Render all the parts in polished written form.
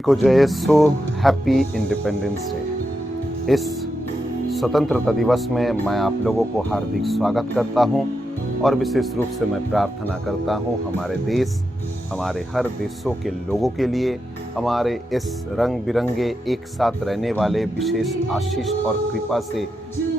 को जय so happy independence day. इस स्वतंत्रता दिवस में मैं आप लोगों को हार्दिक स्वागत करता हूं और विशेष रूप से मैं प्रार्थना करता हूं हमारे देश, हमारे हर देशों के लोगों के लिए, हमारे इस रंग बिरंगे एक साथ रहने वाले विशेष आशीष और कृपा से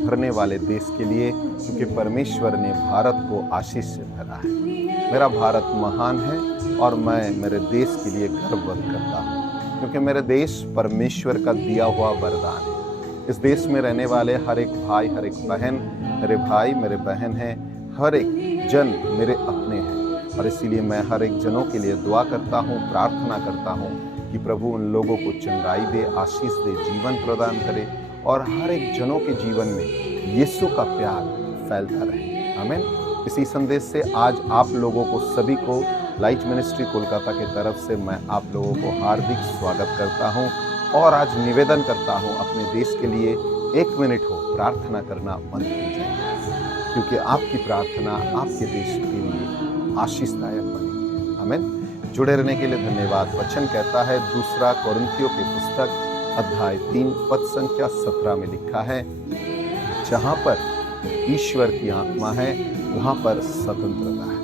भरने वाले देश के लिए, क्योंकि परमेश्वर ने भारत को आशीष से भरा है। मेरा भारत महान है और मैं मेरे देश के लिए गर्व करता हूँ, क्योंकि मेरे देश परमेश्वर का दिया हुआ वरदान है। इस देश में रहने वाले हर एक भाई, हर एक बहन मेरे भाई, मेरे बहन हैं, हर एक जन मेरे अपने हैं। और इसीलिए मैं हर एक जनों के लिए दुआ करता हूँ, प्रार्थना करता हूँ कि प्रभु उन लोगों को चंगाई दे, आशीष दे, जीवन प्रदान करे और हर एक जनों के जीवन में यीशु का प्यार फैलता रहे। आमीन। इसी संदेश से आज आप लोगों को सभी को लाइट मिनिस्ट्री कोलकाता की तरफ से मैं आप लोगों को हार्दिक स्वागत करता हूं और आज निवेदन करता हूं अपने देश के लिए 1 मिनट हो प्रार्थना करना बंद कीजिए, क्योंकि आपकी प्रार्थना आपके देश के लिए आशीषदायक बनेगी। आमीन। जुड़े रहने के लिए धन्यवाद। वचन कहता है 2 कोरिन्थियों की पुस्तक अध्याय 3 पद संख्या 17 में लिखा है, जहां पर ईश्वर की आत्मा है वहां पर स्वतंत्रता है।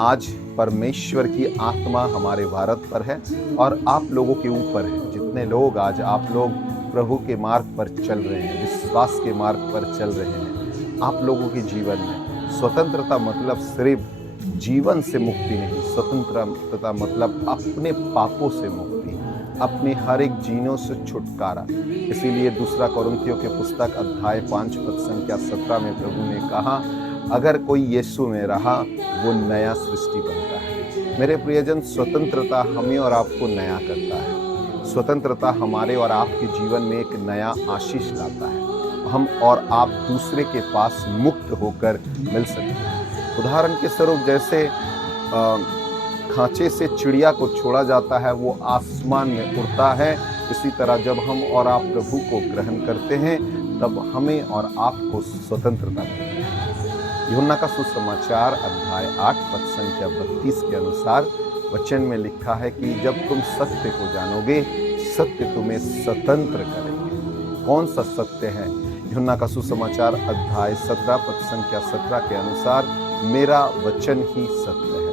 आज परमेश्वर की आत्मा हमारे भारत पर है और आप लोगों के ऊपर है। जितने लोग आज आप लोग प्रभु के मार्ग पर चल रहे हैं, विश्वास के मार्ग पर चल रहे हैं, आप लोगों के जीवन में स्वतंत्रता मतलब सिर्फ जीवन से मुक्ति नहीं, स्वतंत्रता मतलब अपने पापों से मुक्ति, अपने हर एक जीनों से छुटकारा। इसीलिए 2 कोरिन्थियों के पुस्तक अध्याय 5 पद संख्या 17 में प्रभु ने कहा, अगर कोई यीशु में रहा वो नया सृष्टि बनता है। मेरे प्रियजन, स्वतंत्रता हमें और आपको नया करता है। स्वतंत्रता हमारे और आपके जीवन में एक नया आशीष लाता है। हम और आप दूसरे के पास मुक्त होकर मिल सकते हैं। उदाहरण के स्वरूप जैसे खांचे से चिड़िया को छोड़ा जाता है, वो आसमान में उड़ता है, इसी तरह जब हम और आप प्रभु को ग्रहण करते हैं तब हमें और आपको स्वतंत्रता मिलती है। यूहन्ना का सुसमाचार अध्याय 8 पद संख्या 32 के अनुसार वचन में लिखा है कि जब तुम सत्य को जानोगे, सत्य तुम्हें स्वतंत्र करेंगे। कौन सा सत्य है? यूहन्ना का सुसमाचार अध्याय 17 पद संख्या 17 के अनुसार, मेरा वचन ही सत्य है।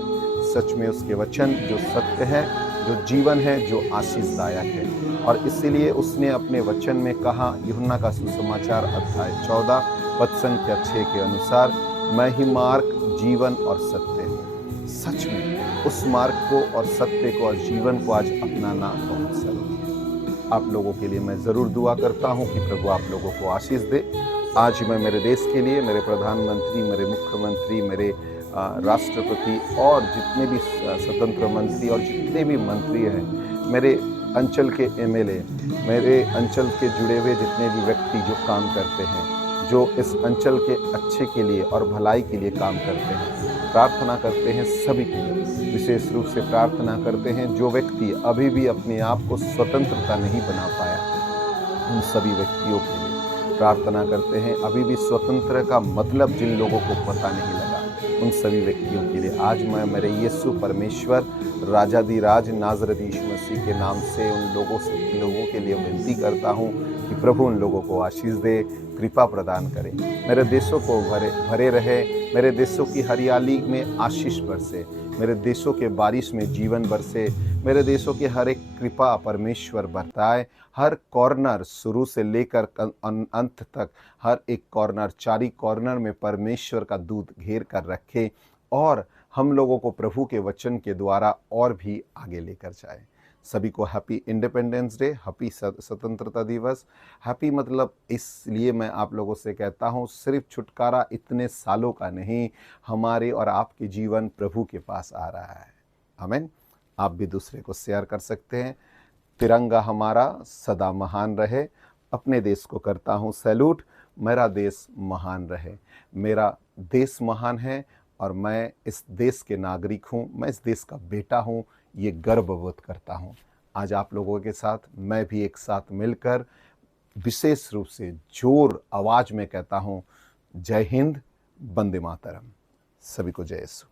सच में उसके वचन जो सत्य है, जो जीवन है, जो आशीषदायक है। और इसीलिए उसने अपने वचन में कहा, यूहन्ना का सुसमाचार अध्याय 14 पद संख्या 6 के अनुसार, मैं ही मार्ग, जीवन और सत्य हूँ। सच में उस मार्ग को और सत्य को और जीवन को आज अपनाना बहुत जरूरी है। आप लोगों के लिए मैं ज़रूर दुआ करता हूँ कि प्रभु आप लोगों को आशीष दे। आज मैं मेरे देश के लिए, मेरे प्रधानमंत्री, मेरे मुख्यमंत्री, मेरे राष्ट्रपति और जितने भी स्वतंत्र मंत्री और जितने भी मंत्री हैं, मेरे अंचल के एमएलए, मेरे अंचल के जुड़े हुए जितने भी व्यक्ति जो काम करते हैं, जो इस अंचल के अच्छे के लिए और भलाई के लिए काम करते हैं, प्रार्थना करते हैं सभी के लिए। विशेष रूप से प्रार्थना करते हैं जो व्यक्ति अभी भी अपने आप को स्वतंत्रता नहीं बना पाया, उन सभी व्यक्तियों के लिए प्रार्थना करते हैं। अभी भी स्वतंत्र का मतलब जिन लोगों को पता नहीं लगा, उन सभी व्यक्तियों के लिए आज मैं मेरे यीशु परमेश्वर राजाधिराज नाज़रेती यीशु मसीह के नाम से उन लोगों के लिए विनती करता हूँ कि प्रभु उन लोगों को आशीष दे, कृपा प्रदान करें। मेरे देशों को भरे रहे, मेरे देशों की हरियाली में आशीष बरसे, मेरे देशों के बारिश में जीवन बरसे, मेरे देशों की हर एक कृपा परमेश्वर बरताए। हर कॉर्नर शुरू से लेकर अंत तक हर एक कॉर्नर, चारी कॉर्नर में परमेश्वर का दूत घेर कर रखे और हम लोगों को प्रभु के वचन के द्वारा और भी आगे लेकर जाए। सभी को हैप्पी इंडिपेंडेंस डे, हैप्पी स्वतंत्रता दिवस। हैप्पी मतलब इसलिए मैं आप लोगों से कहता हूँ, सिर्फ छुटकारा इतने सालों का नहीं, हमारे और आपके जीवन प्रभु के पास आ रहा है। आमीन। आप भी दूसरे को शेयर कर सकते हैं। तिरंगा हमारा सदा महान रहे। अपने देश को करता हूँ सैल्यूट। मेरा देश महान रहे। मेरा देश महान है और मैं इस देश के नागरिक हूँ, मैं इस देश का बेटा हूँ, ये गर्वबोध करता हूँ। आज आप लोगों के साथ मैं भी एक साथ मिलकर विशेष रूप से जोर आवाज में कहता हूँ, जय हिंद, वंदे मातरम। सभी को जय यीशु।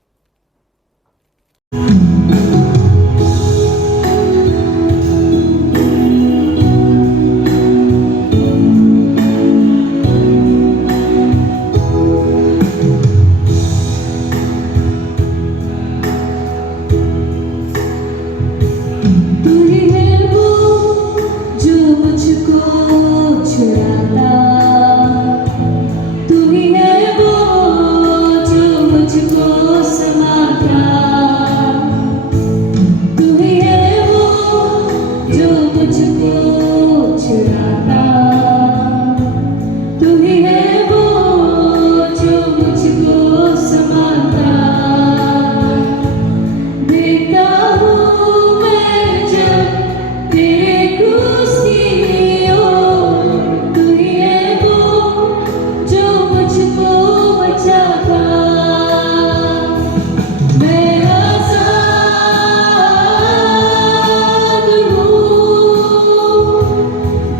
जो मुझको चुराता, तू ही है वो जो मुझको समाता। देखता हूँ मैं जब तेरे क्रूस की ओर, तू ही है वो जो मुझको बचाता। मैं आज़ाद हूँ,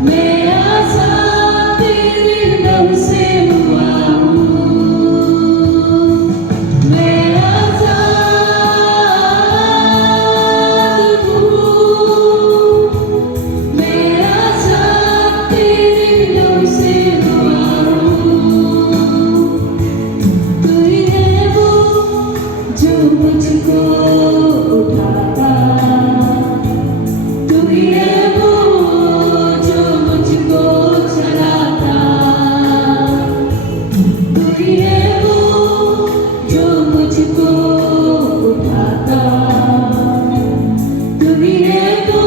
मैं आज़ाद तेरे लहू से हुआ हूँ। मैं आज़ाद हूँ, मैं आज़ाद तेरे लहू से हुआ हूँ। तू ही है वो जो मुझको उठाता, तू ही है वो जो मुझको चलाता। तू ही है वो जो मुझको उठाता, तू ही है वो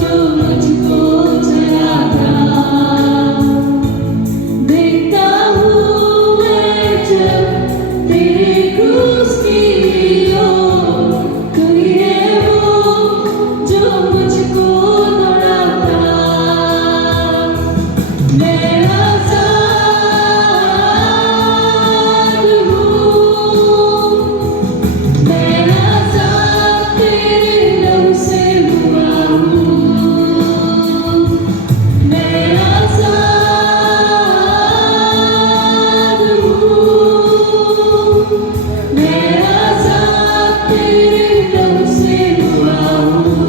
जो मुझको चलाता। देखता हूँ मैं जब तेरे क्रूस की ओर, तू ही है वो जो मुझको दौड़ाता। मैं आज़ाद हूँ, मैं आज़ाद तेरे लहू से हुआ हूँ। मैं आज़ाद हूँ, मैं आज़ाद तेरे लहू से हुआ हूँ।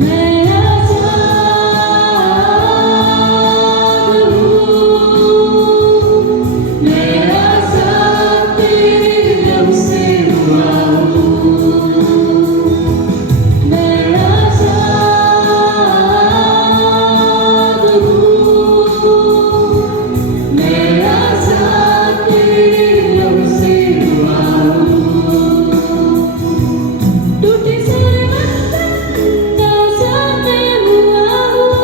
मैं आज़ाद हूँ, मैं आज़ाद तेरे लहू से हुआ हूँ। मैं आज़ाद हूँ, मैं आज़ाद तेरे लहू से हुआ हूँ। टूटे सारे बंधन आज़ाद मैं हुआ हूँ।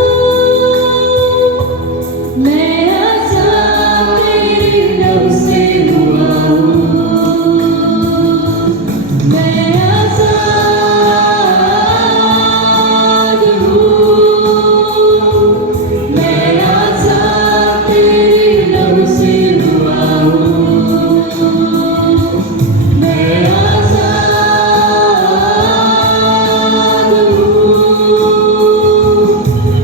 मैं आज़ाद तेरे लहू से हुआ हूँ। मैं आज़ाद हूँ, मैं आज़ाद तेरे लहू से हुआ हूँ। मैं आज़ाद हूँ,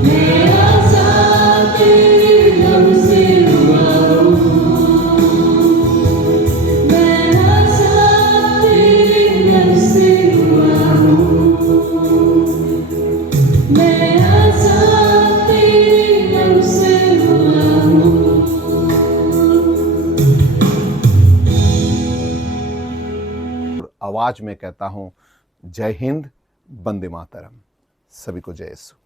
मैं आज़ाद तेरे लहू से हुआ हूँ। मैं आज़ाद तेरे लहू से हुआ हूँ। मैं आज़ाद तेरे लहू से हुआ हूँ। आवाज में कहता हूँ जय हिंद, वंदे मातरम। सभी को जय यीशु।